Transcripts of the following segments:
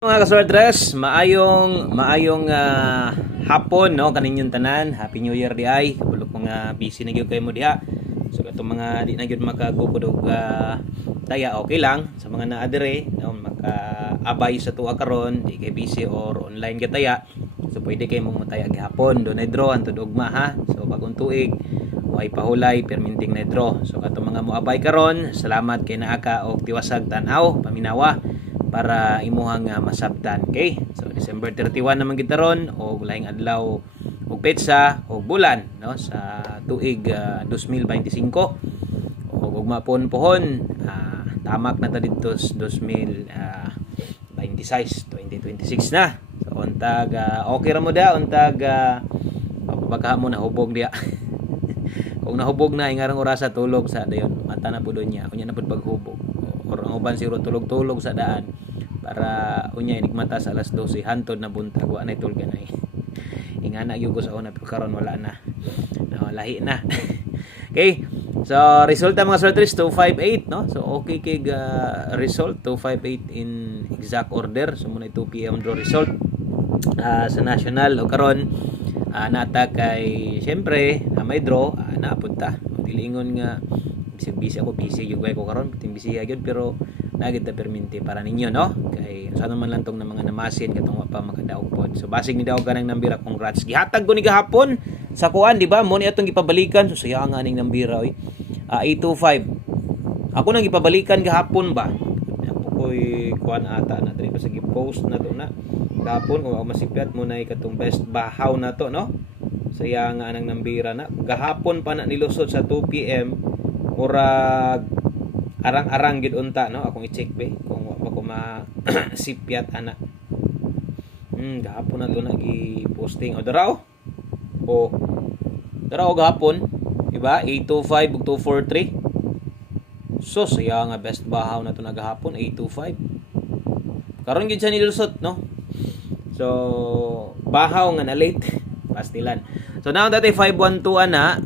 Mga kaswerdres, maayong hapon no kaninyong tanan. Happy New Year di ay. Bulok mga busy na gyud kay mo diha. So katong mga di na gyud makagugod og taya okay lang sa mga naa dire no makaabay sa tuwa karon, di kay busy or online gyud taya. So pwede kay mo taya gihapon. Do na draw antud ugma ha. So bagong tuig way pahulay perminting na draw. So katong mga moabay karon, salamat kay naa ka og tiwasag tan-aw, paminawa para imuhang masabtan. Okay? So December 31 naman kita ron o lahing adlaw og petsa o bulan no sa tuig 2025 o ugma pohon tamak na ta dito 2026 na. So untag okay ra mo da untag pabaka mo na hubog dia. Kung nahubog na ingarang orasa tulog sa dayon mata na pud niya unya na pud paghubog or ang uban siguro tulog-tulog sa daan para unya inigmata sa alas 12 hantod na buntag wa na tulganay. Ingana gyud ko sa una pero karon wala na. No, lahi na. Okay. So resulta mga sorters 258 no. So okay kay result 258 in exact order. So muna 2 PM draw result sa national o karon nata kay syempre may draw naapod ta. Dilingon nga busy ako gyud ko karon busy gyud pero nagit ta perminti para ninyo no kay sa naman lang tong mga namasin katong wa pa makadaog pod. So basig ni daw kanang nambira, congrats gihatag ko ni gahapon sa kuan di ba mo ni atong gipabalikan. So saya nga ning nambira oy 825 ako nang gipabalikan gahapon ba ako koy kuan ata na diri pa sa gi-post na to na gahapon kung masipyat mo na katong best bahaw na to no. Saya nga nang nambira na gahapon pa na nilusod sa 2 PM murag arang-arang gid unta no akong i-check be kung wa pa ko masipyat ana. Gahapon na to nagi-posting o daraw gahapon diba 825 ug 243. So saya nga best bahaw na to nagahapon 825 karon gid siya nilusot no. So bahaw nga na late pastilan. So now dati 512 ana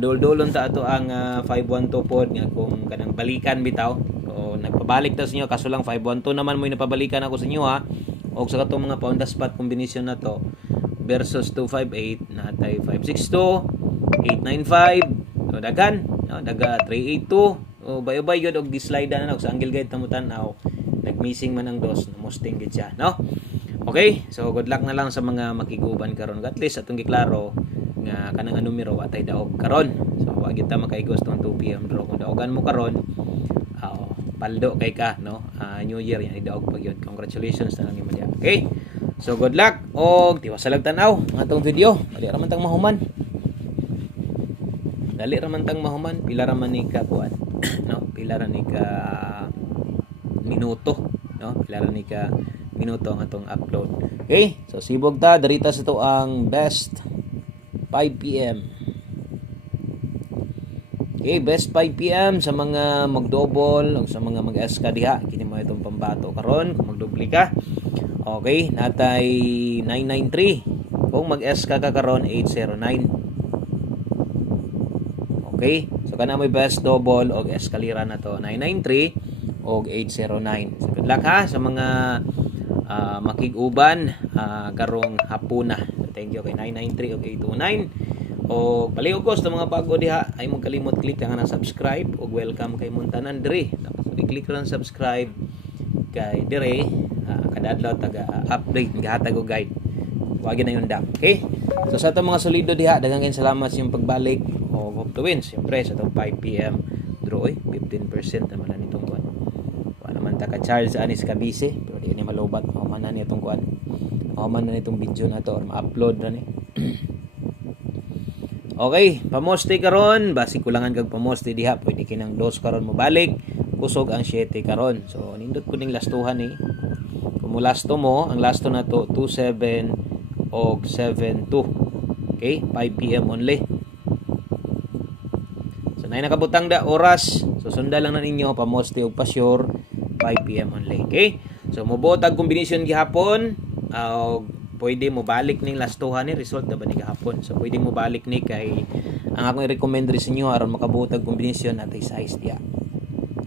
dul-dulon ta ato ang 512 pod nga kung kanang balikan bitaw. So nagpabalik ta sa inyo kaso lang 512 naman mo napabalikan ako sa inyo ha. Og sa katong mga pound spot combination na to versus 258 natay 562, 895, so dagan no daga 382. O bay-bay gyud og gi-slide na sa angle guide tamo tan-aw. Nag-missing man ang dos na musting gid siya no. Okay, so good luck na lang sa mga makiguban karon. At least atong giklaro nga kanang numero atay daog karon. So wa gyud ta makaigos tong 2 PM draw. Kung daogan mo karon, paldo kay ka no. New Year yan idaog pa gyud. Congratulations na lang imo diha. Okay? So good luck og tiwasalag tan-aw ang atong video. Dali ra man tang mahuman. Dali ra man tang mahuman, pila ra man ni ka kuan no? Pila ra ni ka minuto no? Pila ra ni ka minuto ang atong upload. Okay? So sibog ta darita sa to ang best 5 PM. Okay, best 5 PM sa mga mag-double o sa mga mag-SK diha. Kini mo itong pambato karon kung magdubli ka. Okay, natay 993. Kung mag-SK ka karon 809. Okay, so kana may best double og eskalira na to 993 og 809. So good luck ha sa mga makig-uban karong hapuna. So thank you kay 993 og 829. O paliugos sa mga bago diha ay mo kalimot click ang subscribe og welcome kay muntanan dire. Tapos i-click lang subscribe kay dire kada adlaw taga-update gihatag og guide. Wagi na yun dam. Okay? So sa atong mga solido diha daghang salamat sa inyong pagbalik og hope to win. Siyempre sa itong 5 PM draw 15% naman na nitong kuan. Wala man ta ka charge anis ka busy pero di ni malobat mahuman na nitong kuan. Mahuman na nitong video na to or ma-upload na ni. Okay, pamoste karon, basi kulangan kag pamoste diha, pwede kinang 2 karon mo balik, kusog ang 7 karon. So nindot ko ning lastuhan ni. Kung mo lasto mo, ang lasto na to 27 og 72. Okay, 5 PM only. So nay nakabutang da oras. So sunda lang na ninyo pamoste og pa-sure 5 PM only. Okay? So mobuot ang kombinasyon gihapon pwede mo balik ning lastuhan ni result na ba ni gahapon. So pwede mo balik ni kay ang akong i-recommend rin sa inyo aron makabuot ang kombinasyon natay size diya.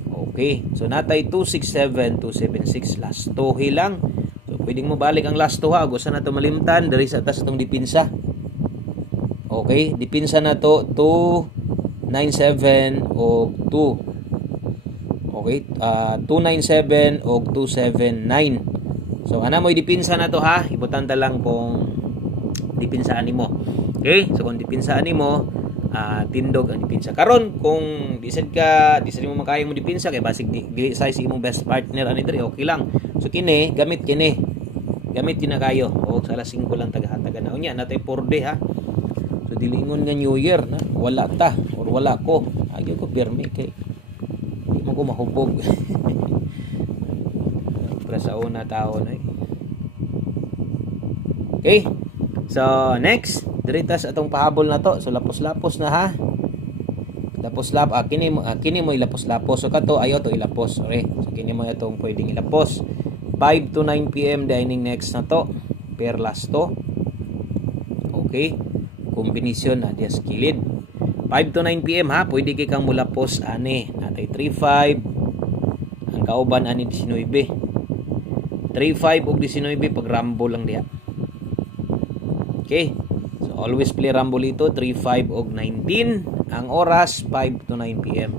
Okay. Okay, so natay 267, 276 last 2 hilang. So pwedeng mo balik ang last 2 ha. Gusto na to malimtan diri sa taas itong dipinsa. Okay, dipinsa na to 297 o 2. Okay, 297 o 279. So ana mo dipinsa na to ha. Ibutan ta lang kung dipinsaan nimo. Okay, so kung dipinsaan nimo tindog ang dipinsa karon kung di sad mo makaya mo dipinsa kay basig dili size imong best partner ani diri okay lang. So gamit kini na kayo o sa alas 5 lang taga na unya natay 4 day ha. So dilingon nga New Year na wala ta or wala ko agyo ko pirmi kay di mo ko mahubog para sa una taon eh. Okay, so next dirita sa atong pahabol na to. So lapos-lapos na ha. Kini mo ilapos-lapos. So kato ayo to ilapos. Okay. So kini mo itong pwedeng ilapos. 5 to 9 PM dining next na to. Per last to. Okay. Kombinasyon na dias kilid. 5 to 9 PM ha. Pwede kay kang mulapos ani. Natay 35. Ang kauban ani 19. 35 ug 19 pag rambo lang diha. Okay. Always play Rumble ito, 3, 5, og 19. Ang oras, 5 to 9 PM.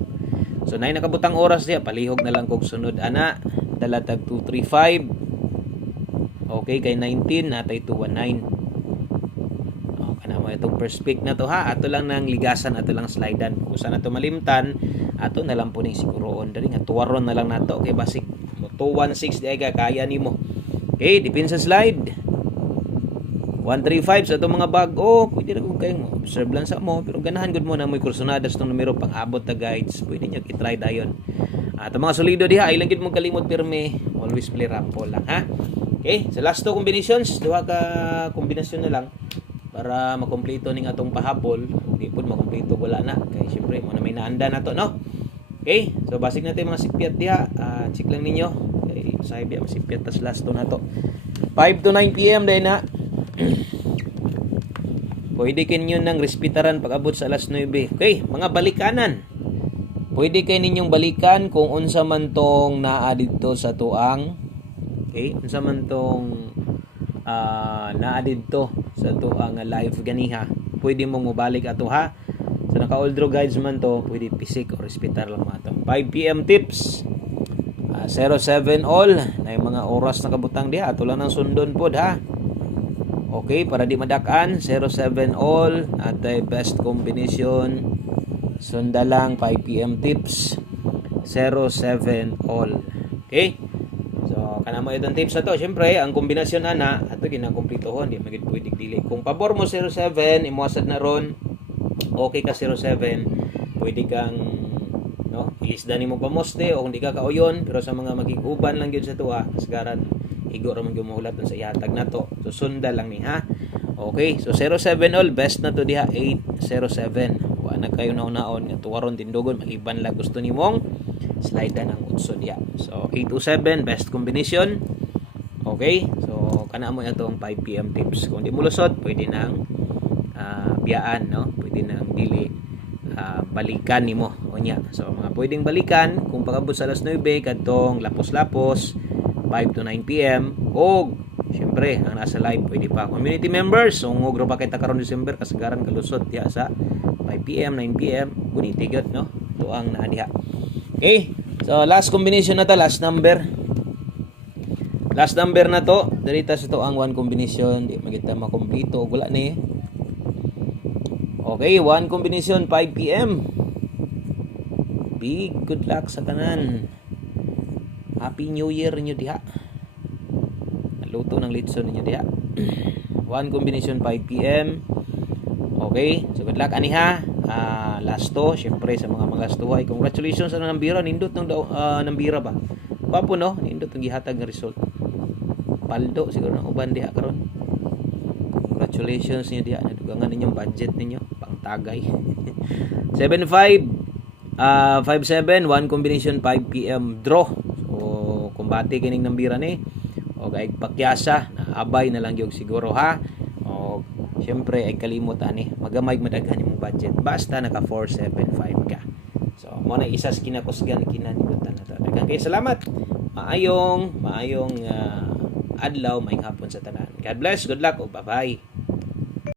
So, 9 nakabutang oras diya. Palihog na lang kung sunod. Ana, dalatag 2, 3, 5. Okay, kay 19, natay 2, 1, 9. Okay na mo itong first pick na to ha. Ato lang nang ligasan, ato lang slidean. Kung saan ato malimtan, ato na lang po ning siguroon. Dari nga, tuwaron na lang nato. Okay, basig 216 di ay kaya ni mo. Okay, depensa slide. 135 sa itong mga bag. Pwede na kung kayong observe lang sa mo. Pero ganahan good mo na may kursonadas itong numero pang abot na guides. Pwede nyo i-try dayon. At ang mga solido diha, ay lang mo kalimot pirme. Always play rampo lang ha. Okay, sa last 2 combinations, 2 ka kombinasyon na lang para makompleto ning atong pahabol. Hindi po makompleto wala na. Kaya syempre, mo na may naanda na to, no? Okay, so basig natin mga sipyat diha. Check lang ninyo. Okay, sabi ang sipyat tas last 2 na to. 5 to 9 PM dahil na. Pwede kinyo nang respetaran pag abot sa alas 9. Okay, mga balikanan. Pwede kayo ninyong balikan kung unsa man tong naa dito sa tuang. Okay, unsa man tong naa dito sa tuang live ganiha. Pwede mong mobalik ato ha. So naka-oldro guides man to, pwede pisik o respetar lang mga to. 5 PM tips. 07 all na yung mga oras na kabutang diha. Ato lang ng sundon pod ha. Okay, para di madakan, 07 all at the best combination. Sunda lang 5 PM tips. 07 all. Okay? So, kana mo itong tips na to. Siyempre, ang kombinasyon ana, ato ginakompletohon, di magid pwede dili. Kung pabor mo 07, imuasad na ron. Okay ka 07, pwede kang ilisda nimo pamoste o kung di ka kauyon, pero sa mga magiguban lang gyud sa tuwa, kasagaran igo ra man gumuhulat sa ihatag na to. So sunda lang ni ha. Okay, so 07 all best na to diha 807. Wa na kayo naon-naon nga tuwaron tindogon maliban la gusto nimong slide na ng utso diha. So 827 best combination. Okay, so kana mo itong 5 PM tips. Kung di mo lusot, pwede nang biyaan, no? Pwede nang dili balikan nimo unya. So mga pwedeng balikan kung pagabot sa alas 9 kadtong lapos-lapos 5 to 9 PM o syempre ang nasa live pwede pa community members so ngogro pa kita karon December kasagaran kalusot diha sa 5 PM 9 PM kunitigot no to ang naa diha. Okay, so last combination na ta, last number na to dirita sa to ang one combination di magita makompleto og wala ni. Okay, one combination 5 PM. Big good luck sa tanan. Happy New Year ninyo diha. Naluto ng litson ninyo diha. One combination 5 PM. Okay, so good luck aniha. Last to, syempre sa mga magastuhay. Congratulations sa nambira, nindot ng nambira ba. Papo no, nindot ang gihatag nga result. Paldo siguro ng uban diha karon. Congratulations niyo diha, nadugangan ninyong budget ninyo pang tagay. 75 57 one combination 5 PM draw. Kumbati kining nambira ni o kay pakyasa abay na lang gyud siguro ha o syempre ay kalimot ani magamay madaghan imong budget basta naka 475 ka. So mo na isa sa kinakusgan kinanibutan na to. daghang kay salamat. Maayong adlaw, maayong hapon sa tanan. God bless, good luck, o bye-bye.